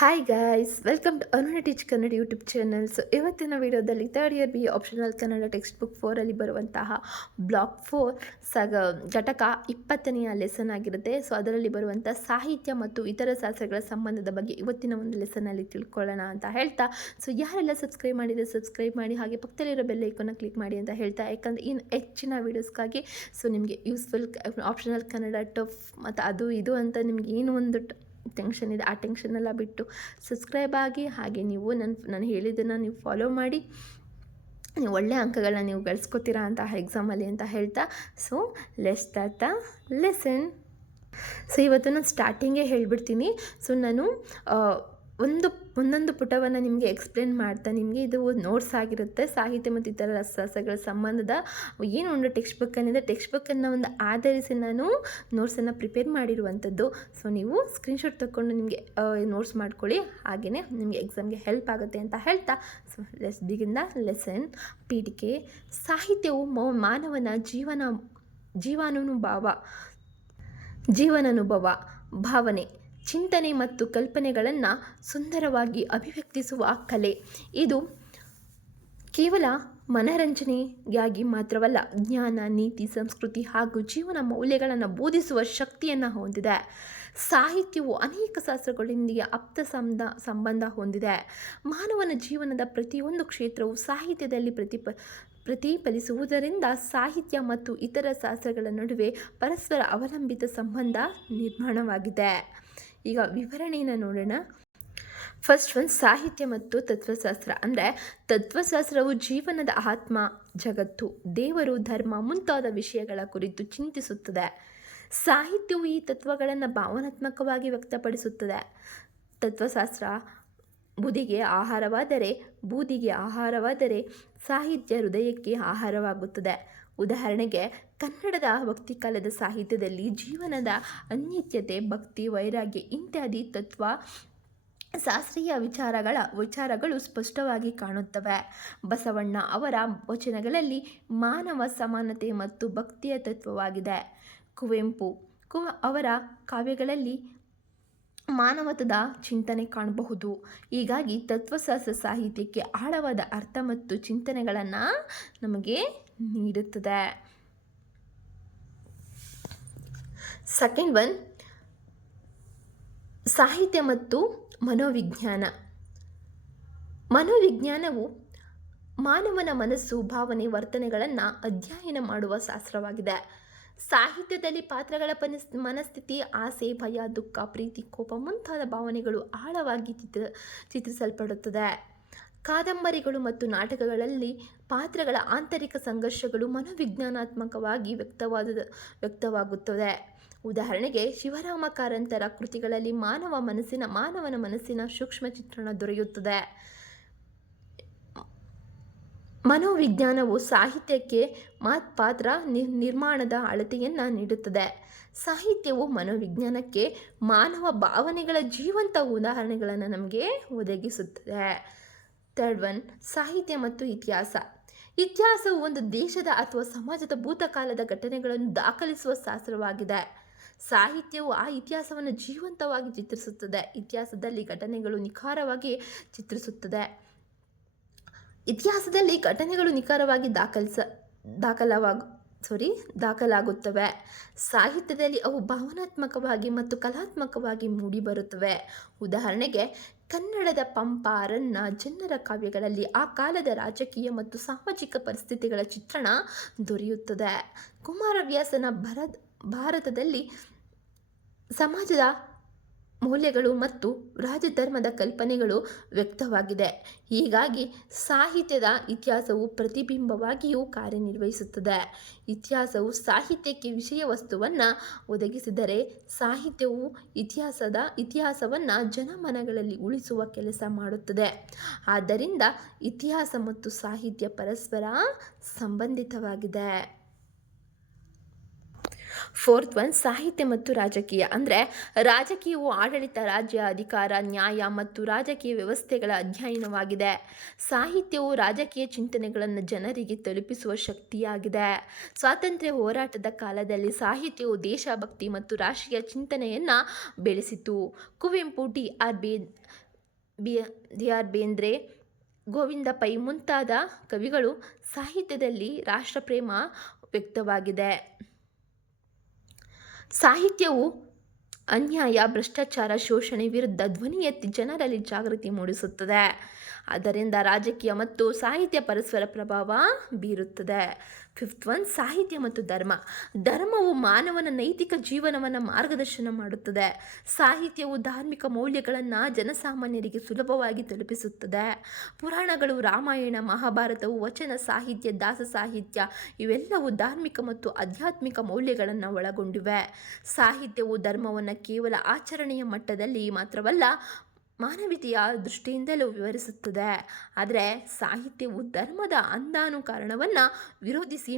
Hi guys, welcome to Aruna teach Kannada YouTube channel. So ಇವತ್ತಿನ ವಿಡಿಯೋದಲ್ಲಿ third year B optional Kannada text book 4ಅಲ್ಲಿ ಬರುವಂತಹ block 4 ಘಟಕ 20ನೆಯ ಲೆಸನ್ ಆಗಿರುತ್ತೆ. ಸೊ ಅದರಲ್ಲಿ ಬರುವಂಥ ಸಾಹಿತ್ಯ ಮತ್ತು ಇತರ ಶಾಸ್ತ್ರಗಳ ಸಂಬಂಧದ ಬಗ್ಗೆ ಇವತ್ತಿನ ಒಂದು ಲೆಸನಲ್ಲಿ ತಿಳ್ಕೊಳ್ಳೋಣ ಅಂತ ಹೇಳ್ತಾ, ಸೊ ಯಾರೆಲ್ಲ ಸಬ್ಸ್ಕ್ರೈಬ್ ಮಾಡಿದರೆ ಸಬ್ಸ್ಕ್ರೈಬ್ ಮಾಡಿ, ಹಾಗೆ ಪಕ್ಕದಲ್ಲಿರೋ ಬೆಲ್ ಐಕಾನ್ನ ಕ್ಲಿಕ್ ಮಾಡಿ ಅಂತ ಹೇಳ್ತಾ, ಯಾಕಂದರೆ ಇನ್ನು ಹೆಚ್ಚಿನ ವೀಡಿಯೋಸ್ಗಾಗಿ ಸೊ ನಿಮಗೆ ಯೂಸ್ಫುಲ್ ಆಪ್ಷನಲ್ ಕನ್ನಡ ಟಫ್ ಮತ್ತು ಅದು ಇದು ಅಂತ ನಿಮ್ಗೆ ಏನು ಒಂದು ಟೆನ್ಷನ್ ಇದೆ, ಆ ಟೆನ್ಷನೆಲ್ಲ ಬಿಟ್ಟು ಸಬ್ಸ್ಕ್ರೈಬ್ ಆಗಿ, ಹಾಗೆ ನೀವು ನಾನು ಹೇಳಿದ್ದನ್ನು ನೀವು ಫಾಲೋ ಮಾಡಿ ನೀವು ಒಳ್ಳೆಯ ಅಂಕಗಳನ್ನ ನೀವು ಗಳಿಸ್ಕೊತೀರಾ ಅಂತ ಎಕ್ಸಾಮಲ್ಲಿ ಅಂತ ಹೇಳ್ತಾ, so let's start the lesson. So ಇವತ್ತು ನಾನು ಸ್ಟಾರ್ಟಿಂಗೇ ಹೇಳಿಬಿಡ್ತೀನಿ. ಸೊ ನಾನು ಒಂದೊಂದು ಪುಟವನ್ನು ನಿಮಗೆ ಎಕ್ಸ್ಪ್ಲೇನ್ ಮಾಡ್ತಾ, ನಿಮಗೆ ಇದು ನೋಟ್ಸ್ ಆಗಿರುತ್ತೆ. ಸಾಹಿತ್ಯ ಮತ್ತು ಇತರ ರಸಗಳ ಸಂಬಂಧದ ಏನು ಒಂದು ಟೆಕ್ಸ್ಟ್ ಬುಕ್ಕಲ್ಲಿದೆ, ಟೆಕ್ಸ್ಟ್ ಬುಕ್ಕನ್ನು ಒಂದು ಆಧರಿಸಿ ನಾನು ನೋಟ್ಸನ್ನು ಪ್ರಿಪೇರ್ ಮಾಡಿರುವಂಥದ್ದು. ಸೊ ನೀವು ಸ್ಕ್ರೀನ್ಶಾಟ್ ತಗೊಂಡು ನಿಮಗೆ ನೋಟ್ಸ್ ಮಾಡ್ಕೊಳ್ಳಿ, ಹಾಗೆಯೇ ನಿಮಗೆ ಎಕ್ಸಾಮ್ಗೆ ಹೆಲ್ಪ್ ಆಗುತ್ತೆ ಅಂತ ಹೇಳ್ತಾ, so let's begin the lesson. ಪೀಠಿಕೆ: ಸಾಹಿತ್ಯವು ಮಾನವನ ಜೀವನಾನುಭವ, ಭಾವನೆ, ಚಿಂತನೆ ಮತ್ತು ಕಲ್ಪನೆಗಳನ್ನು ಸುಂದರವಾಗಿ ಅಭಿವ್ಯಕ್ತಿಸುವ ಕಲೆ. ಇದು ಕೇವಲ ಮನರಂಜನೆಯಾಗಿ ಮಾತ್ರವಲ್ಲ, ಜ್ಞಾನ, ನೀತಿ, ಸಂಸ್ಕೃತಿ ಹಾಗೂ ಜೀವನ ಮೌಲ್ಯಗಳನ್ನು ಬೋಧಿಸುವ ಶಕ್ತಿಯನ್ನು ಹೊಂದಿದೆ. ಸಾಹಿತ್ಯವು ಅನೇಕ ಶಾಸ್ತ್ರಗಳೊಂದಿಗೆ ಆಪ್ತ ಸಂಬಂಧ ಹೊಂದಿದೆ. ಮಾನವನ ಜೀವನದ ಪ್ರತಿಯೊಂದು ಕ್ಷೇತ್ರವು ಸಾಹಿತ್ಯದಲ್ಲಿ ಪ್ರತಿಫಲಿಸುವುದರಿಂದ ಸಾಹಿತ್ಯ ಮತ್ತು ಇತರ ಶಾಸ್ತ್ರಗಳ ನಡುವೆ ಪರಸ್ಪರ ಅವಲಂಬಿತ ಸಂಬಂಧ ನಿರ್ಮಾಣವಾಗಿದೆ. ಈಗ ವಿವರಣೆಯನ್ನು ನೋಡೋಣ. ಫಸ್ಟ್ ಒನ್, ಸಾಹಿತ್ಯ ಮತ್ತು ತತ್ವಶಾಸ್ತ್ರ. ಅಂದರೆ ತತ್ವಶಾಸ್ತ್ರವು ಜೀವನದ ಆತ್ಮ, ಜಗತ್ತು, ದೇವರು, ಧರ್ಮ ಮುಂತಾದ ವಿಷಯಗಳ ಕುರಿತು ಚಿಂತಿಸುತ್ತದೆ. ಸಾಹಿತ್ಯವು ಈ ತತ್ವಗಳನ್ನು ಭಾವನಾತ್ಮಕವಾಗಿ ವ್ಯಕ್ತಪಡಿಸುತ್ತದೆ. ತತ್ವಶಾಸ್ತ್ರ ಬೂದಿಗೆ ಆಹಾರವಾದರೆ ಸಾಹಿತ್ಯ ಹೃದಯಕ್ಕೆ ಆಹಾರವಾಗುತ್ತದೆ. ಉದಾಹರಣೆಗೆ, ಕನ್ನಡದ ಭಕ್ತಿಕಾಲದ ಸಾಹಿತ್ಯದಲ್ಲಿ ಜೀವನದ ಅನ್ಯತೆ, ಭಕ್ತಿ, ವೈರಾಗ್ಯ ಇತ್ಯಾದಿ ತತ್ವ ಶಾಸ್ತ್ರೀಯ ವಿಚಾರಗಳು ಸ್ಪಷ್ಟವಾಗಿ ಕಾಣುತ್ತವೆ. ಬಸವಣ್ಣ ಅವರ ವಚನಗಳಲ್ಲಿ ಮಾನವ ಸಮಾನತೆ ಮತ್ತು ಭಕ್ತಿಯ ತತ್ವವಾಗಿದೆ. ಕುವೆಂಪು ಅವರ ಕಾವ್ಯಗಳಲ್ಲಿ ಮಾನವತ್ವದ ಚಿಂತನೆ ಕಾಣಬಹುದು. ಹೀಗಾಗಿ ತತ್ವಶಾಸ್ತ್ರ ಸಾಹಿತ್ಯಕ್ಕೆ ಆಳವಾದ ಅರ್ಥ ಮತ್ತು ಚಿಂತನೆಗಳನ್ನು ನಮಗೆ ನೀಡುತ್ತದೆ. ಸೆಕೆಂಡ್ ಒನ್, ಸಾಹಿತ್ಯ ಮತ್ತು ಮನೋವಿಜ್ಞಾನ. ಮನೋವಿಜ್ಞಾನವು ಮಾನವನ ಮನಸ್ಸು, ಭಾವನೆ, ವರ್ತನೆಗಳನ್ನು ಅಧ್ಯಯನ ಮಾಡುವ ಶಾಸ್ತ್ರವಾಗಿದೆ. ಸಾಹಿತ್ಯದಲ್ಲಿ ಪಾತ್ರಗಳ ಮನಸ್ಥಿತಿ, ಆಸೆ, ಭಯ, ದುಃಖ, ಪ್ರೀತಿ, ಕೋಪ ಮುಂತಾದ ಭಾವನೆಗಳು ಆಳವಾಗಿ ಚಿತ್ರಿಸಲ್ಪಡುತ್ತದೆ. ಕಾದಂಬರಿಗಳು ಮತ್ತು ನಾಟಕಗಳಲ್ಲಿ ಪಾತ್ರಗಳ ಆಂತರಿಕ ಸಂಘರ್ಷಗಳು ಮನೋವಿಜ್ಞಾನಾತ್ಮಕವಾಗಿ ವ್ಯಕ್ತವಾಗುತ್ತದೆ. ಉದಾಹರಣೆಗೆ, ಶಿವರಾಮ ಕಾರಂತರ ಕೃತಿಗಳಲ್ಲಿ ಮಾನವನ ಮನಸ್ಸಿನ ಸೂಕ್ಷ್ಮ ಚಿತ್ರಣ ದೊರೆಯುತ್ತದೆ. ಮನೋವಿಜ್ಞಾನವು ಸಾಹಿತ್ಯಕ್ಕೆ ಪಾತ್ರ ನಿರ್ಮಾಣದ ಅಳತೆಯನ್ನು ನೀಡುತ್ತದೆ. ಸಾಹಿತ್ಯವು ಮನೋವಿಜ್ಞಾನಕ್ಕೆ ಮಾನವ ಭಾವನೆಗಳ ಜೀವಂತ ಉದಾಹರಣೆಗಳನ್ನು ನಮಗೆ ಒದಗಿಸುತ್ತದೆ. ಥರ್ಡ್ ಒನ್, ಸಾಹಿತ್ಯ ಮತ್ತು ಇತಿಹಾಸ. ಇತಿಹಾಸವು ಒಂದು ದೇಶದ ಅಥವಾ ಸಮಾಜದ ಭೂತಕಾಲದ ಘಟನೆಗಳನ್ನು ದಾಖಲಿಸುವ ಶಾಸ್ತ್ರವಾಗಿದೆ. ಸಾಹಿತ್ಯವು ಆ ಇತಿಹಾಸವನ್ನು ಜೀವಂತವಾಗಿ ಚಿತ್ರಿಸುತ್ತದೆ. ಇತಿಹಾಸದಲ್ಲಿ ಘಟನೆಗಳು ನಿಖರವಾಗಿ ದಾಖಲಾಗುತ್ತವೆ. ಸಾಹಿತ್ಯದಲ್ಲಿ ಅವು ಭಾವನಾತ್ಮಕವಾಗಿ ಮತ್ತು ಕಲಾತ್ಮಕವಾಗಿ ಮೂಡಿಬರುತ್ತವೆ. ಉದಾಹರಣೆಗೆ, ಕನ್ನಡದ ಪಂಪ, ರನ್ನ, ಜನರ ಕಾವ್ಯಗಳಲ್ಲಿ ಆ ಕಾಲದ ರಾಜಕೀಯ ಮತ್ತು ಸಾಮಾಜಿಕ ಪರಿಸ್ಥಿತಿಗಳ ಚಿತ್ರಣ ದೊರೆಯುತ್ತದೆ. ಕುಮಾರವ್ಯಾಸನ ಭಾರತದಲ್ಲಿ ಸಮಾಜದ ಮೌಲ್ಯಗಳು ಮತ್ತು ರಾಜಧರ್ಮದ ಕಲ್ಪನೆಗಳು ವ್ಯಕ್ತವಾಗಿದೆ. ಹೀಗಾಗಿ ಸಾಹಿತ್ಯದ ಇತಿಹಾಸವು ಪ್ರತಿಬಿಂಬವಾಗಿಯೂ ಕಾರ್ಯನಿರ್ವಹಿಸುತ್ತದೆ. ಇತಿಹಾಸವು ಸಾಹಿತ್ಯಕ್ಕೆ ವಿಷಯ ವಸ್ತುವನ್ನು ಒದಗಿಸಿದರೆ, ಸಾಹಿತ್ಯವು ಇತಿಹಾಸವನ್ನು ಜನಮನಗಳಲ್ಲಿ ಉಳಿಸುವ ಕೆಲಸ ಮಾಡುತ್ತದೆ. ಆದ್ದರಿಂದ ಇತಿಹಾಸ ಮತ್ತು ಸಾಹಿತ್ಯ ಪರಸ್ಪರ ಸಂಬಂಧಿತವಾಗಿದೆ. ಫೋರ್ತ್ ಒನ್, ಸಾಹಿತ್ಯ ಮತ್ತು ರಾಜಕೀಯ. ಅಂದರೆ ರಾಜಕೀಯವು ಆಡಳಿತ, ರಾಜ್ಯ, ಅಧಿಕಾರ, ನ್ಯಾಯ ಮತ್ತು ರಾಜಕೀಯ ವ್ಯವಸ್ಥೆಗಳ ಅಧ್ಯಯನವಾಗಿದೆ. ಸಾಹಿತ್ಯವು ರಾಜಕೀಯ ಚಿಂತನೆಗಳನ್ನು ಜನರಿಗೆ ತಲುಪಿಸುವ ಶಕ್ತಿಯಾಗಿದೆ. ಸ್ವಾತಂತ್ರ್ಯ ಹೋರಾಟದ ಕಾಲದಲ್ಲಿ ಸಾಹಿತ್ಯವು ದೇಶಭಕ್ತಿ ಮತ್ತು ರಾಷ್ಟ್ರೀಯ ಚಿಂತನೆಯನ್ನು ಬೆಳೆಸಿತು. Kuvempu, B DR. ಬೇಂದ್ರೆ, ಗೋವಿಂದ ಪೈ ಮುಂತಾದ ಕವಿಗಳು ಸಾಹಿತ್ಯದಲ್ಲಿ ರಾಷ್ಟ್ರಪ್ರೇಮ ವ್ಯಕ್ತವಾಗಿದೆ. ಸಾಹಿತ್ಯವು ಅನ್ಯಾಯ, ಭ್ರಷ್ಟಾಚಾರ, ಶೋಷಣೆ ವಿರುದ್ಧ ಧ್ವನಿ ಎತ್ತಿ ಜನರಲ್ಲಿ ಜಾಗೃತಿ ಮೂಡಿಸುತ್ತದೆ. ಆದ್ದರಿಂದ ರಾಜಕೀಯ ಮತ್ತು ಸಾಹಿತ್ಯ ಪರಸ್ಪರ ಪ್ರಭಾವ ಬೀರುತ್ತದೆ. 5th ಒನ್, ಸಾಹಿತ್ಯ ಮತ್ತು ಧರ್ಮ. ಧರ್ಮವು ಮಾನವನ ನೈತಿಕ ಜೀವನವನ್ನು ಮಾರ್ಗದರ್ಶನ ಮಾಡುತ್ತದೆ. ಸಾಹಿತ್ಯವು ಧಾರ್ಮಿಕ ಮೌಲ್ಯಗಳನ್ನು ಜನಸಾಮಾನ್ಯರಿಗೆ ಸುಲಭವಾಗಿ ತಲುಪಿಸುತ್ತದೆ. ಪುರಾಣಗಳು, ರಾಮಾಯಣ, ಮಹಾಭಾರತವು ವಚನ ಸಾಹಿತ್ಯ, ದಾಸ ಸಾಹಿತ್ಯ ಇವೆಲ್ಲವೂ ಧಾರ್ಮಿಕ ಮತ್ತು ಆಧ್ಯಾತ್ಮಿಕ ಮೌಲ್ಯಗಳನ್ನು ಒಳಗೊಂಡಿವೆ. ಸಾಹಿತ್ಯವು ಧರ್ಮವನ್ನು ಕೇವಲ ಆಚರಣೆಯ ಮಟ್ಟದಲ್ಲಿ ಮಾತ್ರವಲ್ಲ, ಮಾನವೀಯತೆಯ ದೃಷ್ಟಿಯಿಂದಲೂ ವಿವರಿಸುತ್ತದೆ. ಆದರೆ ಸಾಹಿತ್ಯವು ಧರ್ಮದ ಅಂಧಾನುಕರಣವನ್ನು ವಿರೋಧಿಸಿ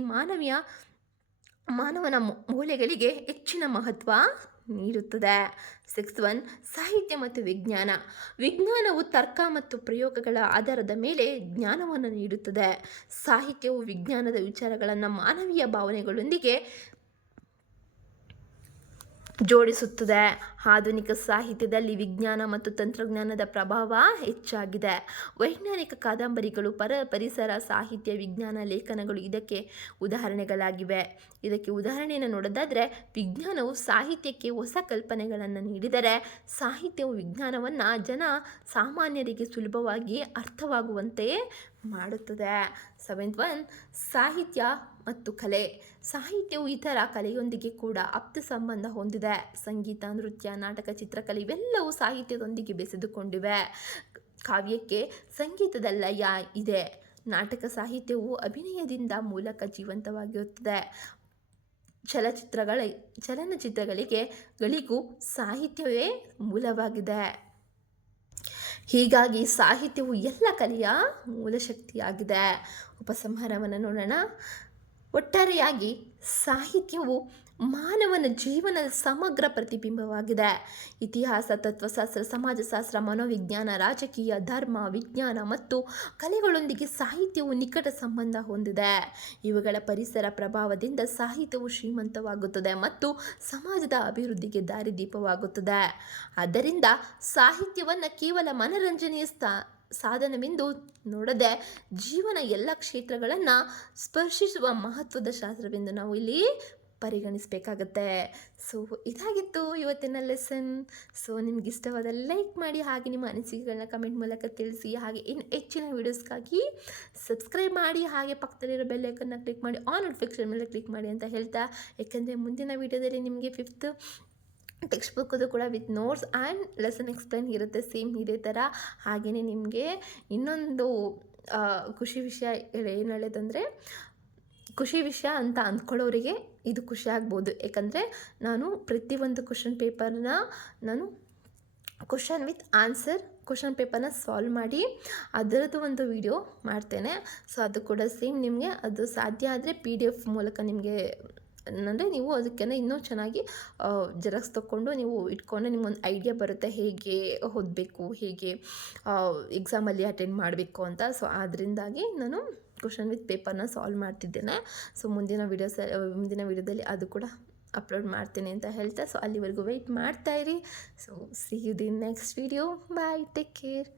ಮಾನವನ ಮೌಲ್ಯಗಳಿಗೆ ಹೆಚ್ಚಿನ ಮಹತ್ವ ನೀಡುತ್ತದೆ. 6th ಒನ್, ಸಾಹಿತ್ಯ ಮತ್ತು ವಿಜ್ಞಾನ. ವಿಜ್ಞಾನವು ತರ್ಕ ಮತ್ತು ಪ್ರಯೋಗಗಳ ಆಧಾರದ ಮೇಲೆ ಜ್ಞಾನವನ್ನು ನೀಡುತ್ತದೆ. ಸಾಹಿತ್ಯವು ವಿಜ್ಞಾನದ ವಿಚಾರಗಳನ್ನು ಮಾನವೀಯ ಭಾವನೆಗಳೊಂದಿಗೆ ಜೋಡಿಸುತ್ತದೆ. ಆಧುನಿಕ ಸಾಹಿತ್ಯದಲ್ಲಿ ವಿಜ್ಞಾನ ಮತ್ತು ತಂತ್ರಜ್ಞಾನದ ಪ್ರಭಾವ ಹೆಚ್ಚಾಗಿದೆ. ವೈಜ್ಞಾನಿಕ ಕಾದಂಬರಿಗಳು, ಪರಿಸರ ಸಾಹಿತ್ಯ, ವಿಜ್ಞಾನ ಲೇಖನಗಳು ಇದಕ್ಕೆ ಉದಾಹರಣೆಗಳಾಗಿವೆ. ಇದಕ್ಕೆ ಉದಾಹರಣೆಯನ್ನು ನೋಡೋದಾದರೆ, ವಿಜ್ಞಾನವು ಸಾಹಿತ್ಯಕ್ಕೆ ಹೊಸ ಕಲ್ಪನೆಗಳನ್ನು ನೀಡಿದರೆ, ಸಾಹಿತ್ಯವು ವಿಜ್ಞಾನವನ್ನು ಜನ ಸಾಮಾನ್ಯರಿಗೆ ಸುಲಭವಾಗಿ ಅರ್ಥವಾಗುವಂತೆ ಮಾಡುತ್ತದೆ. 7th ಒನ್, ಸಾಹಿತ್ಯ ಮತ್ತು ಕಲೆ. ಸಾಹಿತ್ಯವು ಇತರ ಕಲೆಯೊಂದಿಗೆ ಕೂಡ ಆಪ್ತ ಸಂಬಂಧ ಹೊಂದಿದೆ. ಸಂಗೀತ, ನೃತ್ಯ, ನಾಟಕ, ಚಿತ್ರಕಲೆ ಇವೆಲ್ಲವೂ ಸಾಹಿತ್ಯದೊಂದಿಗೆ ಬೆಸೆದುಕೊಂಡಿವೆ. ಕಾವ್ಯಕ್ಕೆ ಸಂಗೀತದ ಲಯ ಇದೆ. ನಾಟಕ ಸಾಹಿತ್ಯವು ಅಭಿನಯದಿಂದ ಮೂಲಕ ಜೀವಂತವಾಗಿರುತ್ತದೆ. ಚಲನಚಿತ್ರಗಳಿಗೂ ಸಾಹಿತ್ಯವೇ ಮೂಲವಾಗಿದೆ. ಹೀಗಾಗಿ ಸಾಹಿತ್ಯವು ಎಲ್ಲ ಕಲೆಯ ಮೂಲಶಕ್ತಿಯಾಗಿದೆ. ಉಪಸಂಹಾರವನ್ನು ನೋಡೋಣ. ಒಟ್ಟಾರೆಯಾಗಿ ಸಾಹಿತ್ಯವು ಮಾನವನ ಜೀವನದ ಸಮಗ್ರ ಪ್ರತಿಬಿಂಬವಾಗಿದೆ. ಇತಿಹಾಸ, ತತ್ವಶಾಸ್ತ್ರ, ಸಮಾಜಶಾಸ್ತ್ರ, ಮನೋವಿಜ್ಞಾನ, ರಾಜಕೀಯ, ಧರ್ಮ, ವಿಜ್ಞಾನ ಮತ್ತು ಕಲೆಗಳೊಂದಿಗೆ ಸಾಹಿತ್ಯವು ನಿಕಟ ಸಂಬಂಧ ಹೊಂದಿದೆ. ಇವುಗಳ ಪರಿಸರ ಪ್ರಭಾವದಿಂದ ಸಾಹಿತ್ಯವು ಶ್ರೀಮಂತವಾಗುತ್ತದೆ ಮತ್ತು ಸಮಾಜದ ಅಭಿವೃದ್ಧಿಗೆ ದಾರಿದೀಪವಾಗುತ್ತದೆ. ಆದ್ದರಿಂದ ಸಾಹಿತ್ಯವನ್ನು ಕೇವಲ ಮನರಂಜನೆಯ ಸಾಧನವೆಂದು ನೋಡದೆ, ಜೀವನ ಎಲ್ಲ ಕ್ಷೇತ್ರಗಳನ್ನು ಸ್ಪರ್ಶಿಸುವ ಮಹತ್ವದ ಶಾಸ್ತ್ರವೆಂದು ನಾವು ಇಲ್ಲಿ ಪರಿಗಣಿಸಬೇಕಾಗತ್ತೆ. ಸೊ ಇದಾಗಿತ್ತು ಇವತ್ತಿನ ಲೆಸನ್. ಸೊ ನಿಮ್ಗೆ ಇಷ್ಟವಾದ ಲೈಕ್ ಮಾಡಿ, ಹಾಗೆ ನಿಮ್ಮ ಅನಿಸಿಕೆಗಳನ್ನ ಕಮೆಂಟ್ ಮೂಲಕ ತಿಳಿಸಿ. ಹಾಗೆ ಇನ್ನು ಹೆಚ್ಚಿನ ವೀಡಿಯೋಸ್ಗಾಗಿ ಸಬ್ಸ್ಕ್ರೈಬ್ ಮಾಡಿ, ಹಾಗೆ ಪಕ್ಕದಲ್ಲಿರೋ ಬೆಲ್ ಐಕನ್ನ ಕ್ಲಿಕ್ ಮಾಡಿ, ಆನ್ ನೋಟಿಫಿಕೇಷನ್ ಮೇಲೆ ಕ್ಲಿಕ್ ಮಾಡಿ ಅಂತ ಹೇಳ್ತಾ, ಯಾಕಂದರೆ ಮುಂದಿನ ವೀಡಿಯೋದಲ್ಲಿ ನಿಮಗೆ 5th ಟೆಕ್ಸ್ಟ್ ಬುಕ್ಕದು ಕೂಡ with notes and lesson explain ಇರುತ್ತೆ, ಸೇಮ್ ಇದೇ ಥರ. ಹಾಗೆಯೇ ನಿಮಗೆ ಇನ್ನೊಂದು ಖುಷಿ ವಿಷಯ ಏನು ಹೇಳೋದಂದರೆ, ಖುಷಿ ವಿಷಯ ಅಂತ ಅಂದ್ಕೊಳ್ಳೋರಿಗೆ ಇದು ಖುಷಿ ಆಗ್ಬೋದು. ಯಾಕಂದರೆ ನಾನು ಪ್ರತಿಯೊಂದು ಕ್ವಶನ್ ಪೇಪರ್ನ ಕ್ವಶನ್ ವಿತ್ ಆನ್ಸರ್ ಕ್ವಶನ್ ಪೇಪರ್ನ ಸಾಲ್ವ್ ಮಾಡಿ ಅದರದ್ದು ಒಂದು ವಿಡಿಯೋ ಮಾಡ್ತೇನೆ. ಸೊ ಅದು ಕೂಡ ಸೇಮ್ ನಿಮಗೆ ಅದು ಸಾಧ್ಯ ಆದರೆ PDF ಮೂಲಕ ನಿಮಗೆ, ಅಂದರೆ ನೀವು ಅದಕ್ಕೆ ಇನ್ನೂ ಚೆನ್ನಾಗಿ ಜೆರಾಕ್ಸ್ ತೊಗೊಂಡು ನೀವು ಇಟ್ಕೊಂಡು ನಿಮಗೊಂದು ಐಡಿಯಾ ಬರುತ್ತೆ ಹೇಗೆ ಓದಬೇಕು, ಹೇಗೆ ಎಕ್ಸಾಮಲ್ಲಿ ಅಟೆಂಡ್ ಮಾಡಬೇಕು ಅಂತ. ಸೊ ಅದರಿಂದಾಗಿ ನಾನು ಕ್ವಶನ್ ವಿತ್ ಪೇಪರ್ನ ಸಾಲ್ವ್ ಮಾಡ್ತಿದ್ದೇನೆ. ಸೊ ಮುಂದಿನ ವೀಡಿಯೋದಲ್ಲಿ ಅದು ಕೂಡ ಅಪ್ಲೋಡ್ ಮಾಡ್ತೇನೆ ಅಂತ ಹೇಳ್ತಾ, ಸೊ ಅಲ್ಲಿವರೆಗೂ ವೆಯ್ಟ್ ಮಾಡ್ತಾಯಿರಿ. So see you the next video. Bye, take care.